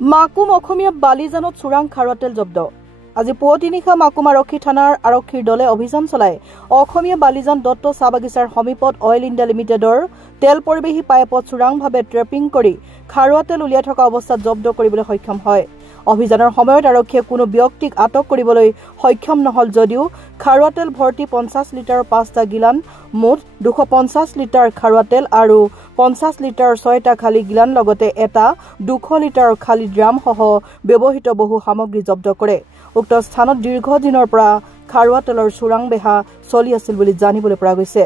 মাকুম অসমীয়া বালিজানত চোৰাং খাৰুৱা তেল জব্দ। আজি পুৱতি নিশা মাকুম আৰক্ষী থানাৰ আৰক্ষীৰ দলে অভিযান চলাই অসমীয়া বালিজান দত্ত চাহ বাগিচাৰ সমীপত অইল ইণ্ডিয়া লিমিটেডৰ তেল পৰিবেশী পাইপত চোৰাংভাৱে ট্ৰেপিং কৰি খাৰুৱা তেল উলিয়াই থকা অৱস্থাত জব্দ কৰিবলৈ সক্ষম হয়। অভিযানৰ সময়ত আৰক্ষীয়ে কোনো ব্যক্তিক আটক কৰিবলৈ সক্ষম নহল যদিও খাৰুৱা তেল ভৰ্তি 50 লিটাৰ 5টা গিলান মুঠ 250 লিটাৰ খাৰুৱা তেল আৰু 50 লিটাৰ 6টা খালী গিলান লগতে এটা 200 লিটাৰ খালী ড্ৰাম সহ ব্যৱহৃত বহু সামগ্ৰী জব্দ কৰে। উক্ত স্থানত দীৰ্ঘদিনৰ পৰা খাৰুৱা তেলৰ চোৰাং বেহা চলি আছিল বুলি জানিবলৈ পৰা গৈছে।